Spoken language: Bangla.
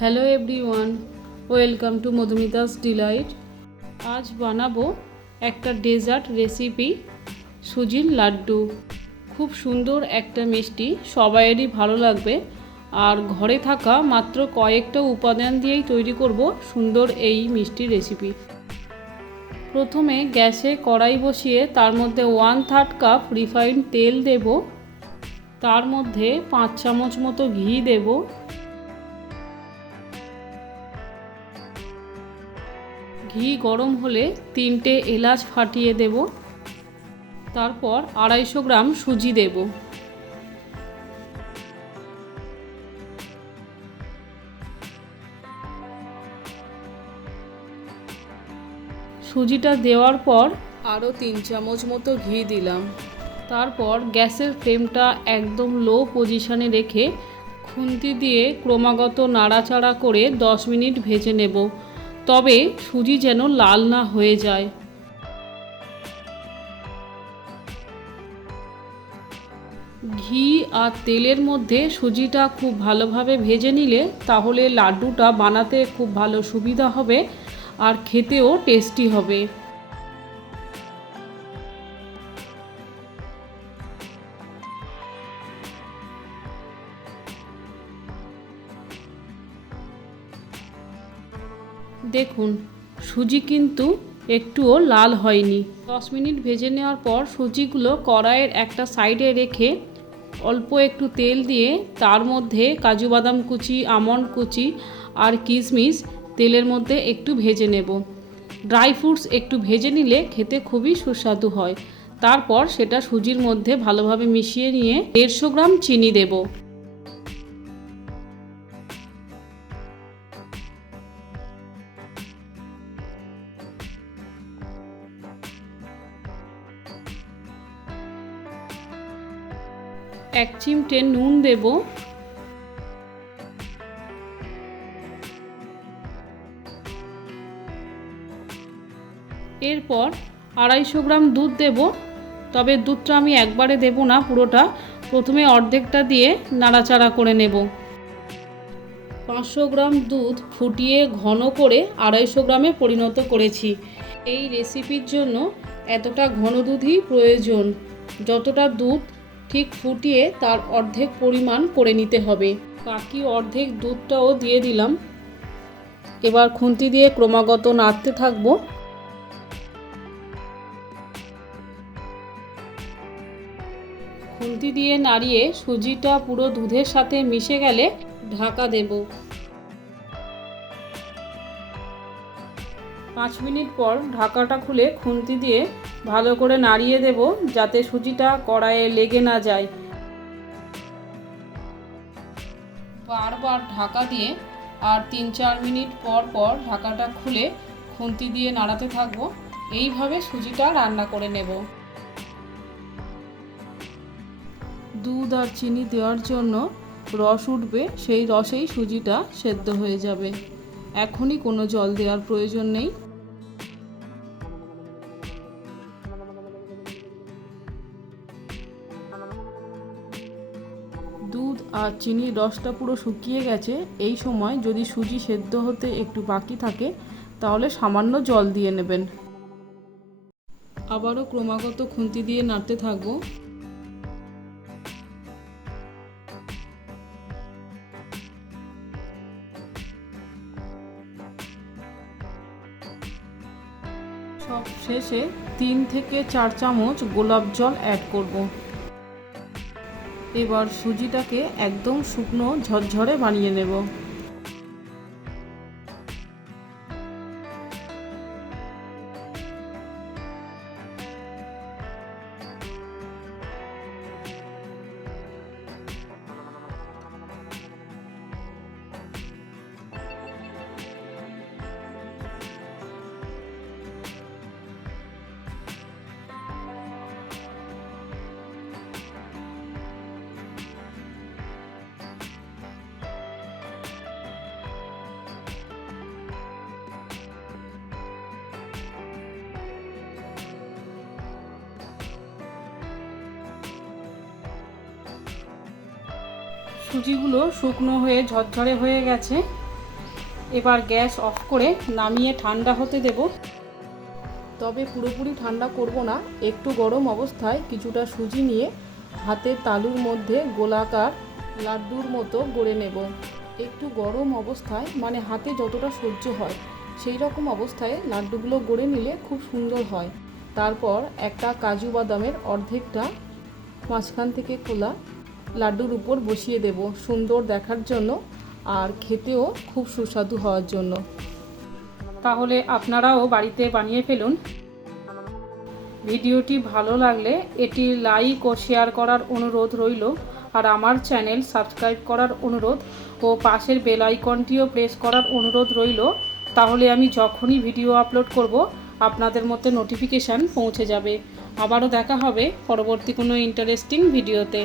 Hello everyone, welcome to Madhumita's Delight. আজ বানাবো একটা ডেজার্ট রেসিপি, সুজির লাড্ডু। খুব সুন্দর একটা মিষ্টি, সবাইয়েরই ভালো লাগবে। আর ঘরে থাকা মাত্র কয়েকটা উপাদান দিয়েই তৈরি করব সুন্দর এই মিষ্টি রেসিপি। প্রথমে গ্যাসে কড়াই বসিয়ে তার মধ্যে 1/3 কাপ রিফাইন্ড তেল দেব। তার মধ্যে 5 চামচ মতো ঘি দেব। ঘি গরম হলে 3টে এলাচ ফাটিয়ে দেব। তারপর 250 গ্রাম সুজি দেব। সুজিটা দেওয়ার পর আরও 3 চামচ মতো ঘি দিলাম। তারপর গ্যাসের ফ্লেমটা একদম লো পজিশনে রেখে খুন্তি দিয়ে ক্রমাগত নাড়াচাড়া করে 10 মিনিট ভেজে নেব। তবে সুজি যেন লাল না হয়ে যায়। ঘি আর তেলের মধ্যে সুজিটা খুব ভালোভাবে ভেজে নিলে তাহলে লাড্ডুটা বানাতে খুব ভালো সুবিধা হবে আর খেতেও টেস্টি হবে। দেখুন, সুজি কিন্তু একটুও লাল হয়নি। 10 মিনিট ভেজে নেওয়ার পর সুজিগুলো কড়াইয়ের একটা সাইডে রেখে অল্প একটু তেল দিয়ে তার মধ্যে কাজু বাদাম কুচি, আমন্ড কুচি আর কিশমিশ তেলের মধ্যে একটু ভেজে নেব। ড্রাই ফ্রুটস একটু ভেজে নিলে খেতে খুবই সুস্বাদু হয়। তারপর সেটা সুজির মধ্যে ভালোভাবে মিশিয়ে নিয়ে 150 গ্রাম চিনি দেব। এক চিমটে নুন দেব। এরপর 250 গ্রাম দুধ দেব। তবে দুধটা আমি একবারে দেব না পুরোটা, প্রথমে অর্ধেকটা দিয়ে নাড়াচাড়া করে নেব। 500 গ্রাম দুধ ফুটিয়ে ঘন করে 250 গ্রামে পরিণত করেছি। এই রেসিপির জন্য এতটা ঘন দুধই প্রয়োজন। যতটা দুধ ঠিক ফুটিয়ে তার অর্ধেক পরিমাণ করে নিতে হবে। বাকি অর্ধেক দুধটাও দিয়ে দিলাম। এবার খুন্তি দিয়ে ক্রমাগত নাড়তে থাকবো। খুন্তি দিয়ে নাড়িয়ে সুজিটা পুরো দুধের সাথে মিশে গেলে ঢাকা দেব। 5 মিনিট পর ঢাকাটা খুলে খুন্তি দিয়ে ভালো করে নাড়িয়ে দেব, যাতে সুজিটা কড়াইয়ে লেগে না যায়। বারবার ঢাকা দিয়ে আর 3-4 মিনিট পর পর ঢাকাটা খুলে খুন্তি দিয়ে নাড়াতে থাকবো। এইভাবে সুজিটা রান্না করে নেব। দুধ আর চিনি দেওয়ার জন্য রস উঠবে, সেই রসেই সুজিটা সেদ্ধ হয়ে যাবে। এখনই কোনো জল দেওয়ার প্রয়োজন নেই। দুধ আর চিনির রসটা পুরো শুকিয়ে গেছে। এই সময় যদি সুজি সেদ্ধ হতে একটু বাকি থাকে তাহলে সামান্য জল দিয়ে নেবেন। আবারও ক্রমাগত খুন্তি দিয়ে নাড়তে থাকবো। সব শেষে 3 থেকে 4 চামচ গোলাপ জল অ্যাড করব। এবার সুজিটাকে একদম শুকনো ঝরঝরে বানিয়ে নেব। সুজিগুলো শুকনো হয়ে ঝরঝরে হয়ে গেছে। এবার গ্যাস অফ করে নামিয়ে ঠান্ডা হতে দেব। তবে পুরোপুরি ঠান্ডা করব না, একটু গরম অবস্থায় কিছুটা সুজি নিয়ে হাতের তালুর মধ্যে গোলাকার লাড্ডুর মতো গড়ে নেব। একটু গরম অবস্থায়, মানে হাতে যতটা সহ্য হয় সেই রকম অবস্থায় লাড্ডুগুলো গড়ে নিলে খুব সুন্দর হয়। তারপর একটা কাজু বাদামের অর্ধেকটা মাঝখান থেকে খোলা লাড্ডুর উপর বসিয়ে দেব, সুন্দর দেখার জন্য আর খেতেও খুব সুস্বাদু হওয়ার জন্য। তাহলে আপনারাও বাড়িতে বানিয়ে ফেলুন। ভিডিওটি ভালো লাগলে এটি লাইক ও শেয়ার করার অনুরোধ রইল, আর আমার চ্যানেল সাবস্ক্রাইব করার অনুরোধ ও পাশের বেল আইকনটিও প্রেস করার অনুরোধ রইল। তাহলে আমি যখনই ভিডিও আপলোড করব আপনাদের মধ্যে নোটিফিকেশান পৌঁছে যাবে। আবারও দেখা হবে পরবর্তী কোনো ইন্টারেস্টিং ভিডিওতে।